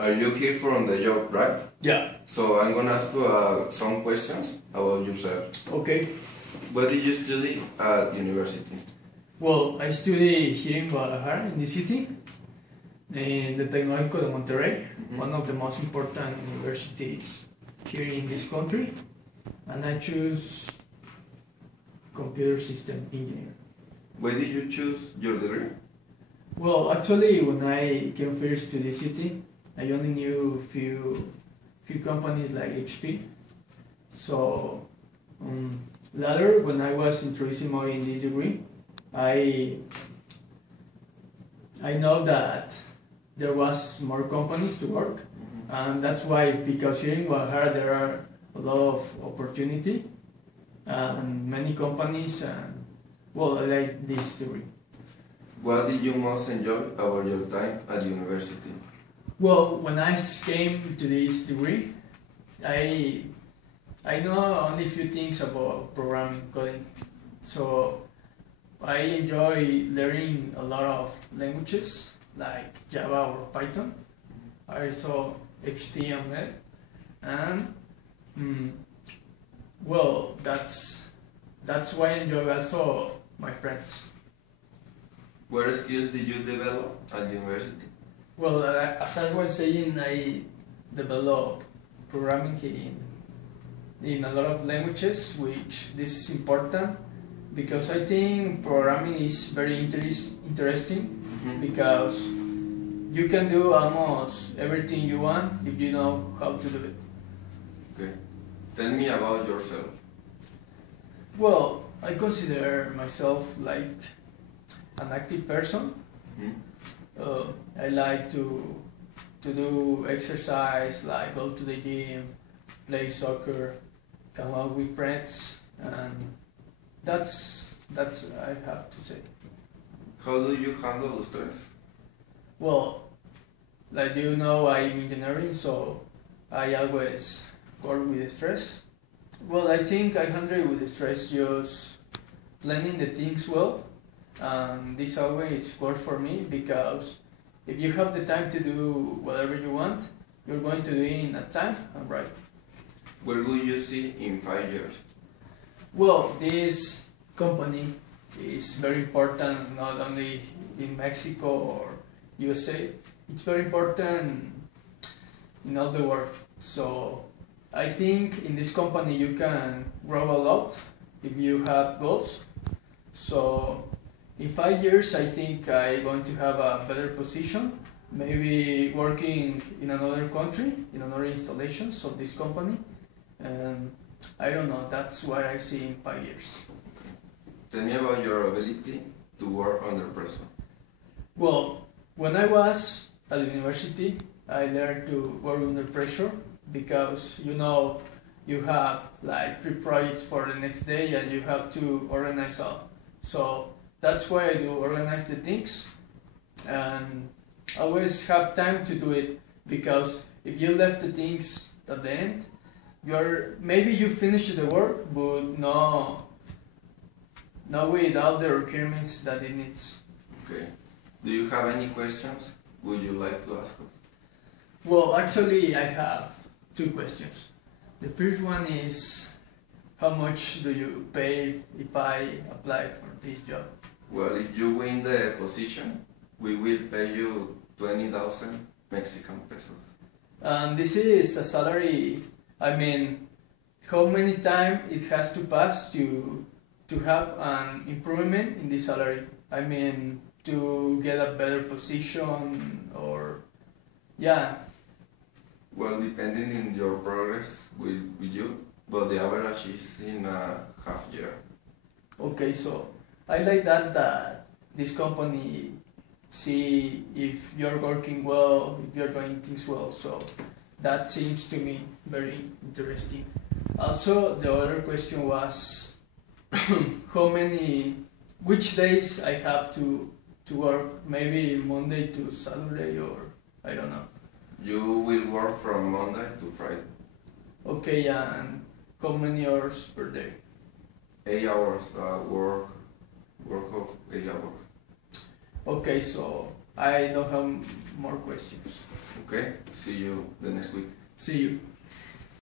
Are you here from the job, right? Yeah. So I'm gonna ask you some questions about yourself. Okay. What did you study at university? Well, I study here in Guadalajara, in the city, in the Tecnológico de Monterrey, one of the most important universities here in this country, and I choose computer system engineer. Why did you choose your degree? Well, actually, when I came first to the city, I only knew few companies like HP. So later, when I was introducing more in this degree, I know that there was more companies to work, and that's why, because here in Guadalajara there are a lot of opportunity and many companies, and well, I like this degree. What did you most enjoy about your time at university? Well, when I came to this degree, I know only a few things about programming coding, so I enjoy learning a lot of languages like Java or Python. I also HTML, and well, that's why I enjoy also my friends. What skills did you develop at university? Well, as I was saying, I developed programming in a lot of languages, which this is important because I think programming is very interesting because you can do almost everything you want if you know how to do it. Okay. Tell me about yourself. Well, I consider myself like an active person. I like to do exercise, like go to the gym, play soccer, come out with friends, and that's I have to say. How do you handle stress? Well, like you know, I'm engineering, so I always work with stress. Well, I think I handle with stress just planning the things well, and this always works for me because if you have the time to do whatever you want, you're going to do it in a time and right. Where will you see in 5 years? Well, this company is very important not only in Mexico or USA, it's very important in all the world. So I think in this company you can grow a lot if you have goals. So in 5 years I think I'm going to have a better position, maybe working in another country, in another installations of this company, and I don't know, that's what I see in 5 years. Tell me about your ability to work under pressure. Well, when I was at university, I learned to work under pressure because you have like 3 projects for the next day and you have to organize all. So that's why I do organize the things and always have time to do it, because if you left the things at the end, maybe you finish the work but not with all the requirements that it needs. Okay. Do you have any questions would you like to ask us? Well, actually I have 2 questions. The first one is, how much do you pay if I apply for this job? Well, if you win the position, we will pay you 20,000 Mexican pesos. And this is a salary, I mean, how many times it has to pass to have an improvement in the salary? I mean, to get a better position or, yeah. Well, depending on your progress with you, but the average is in a half year. Okay, so I like that this company see if you're working well, if you're doing things well, so that seems to me very interesting. Also, the other question was which days I have to work, maybe Monday to Saturday, or I don't know. You will work from Monday to Friday. Okay, and how many hours per day? 8 hours work of 8 hours. Okay, so I don't have more questions. Okay, see you the next week. See you.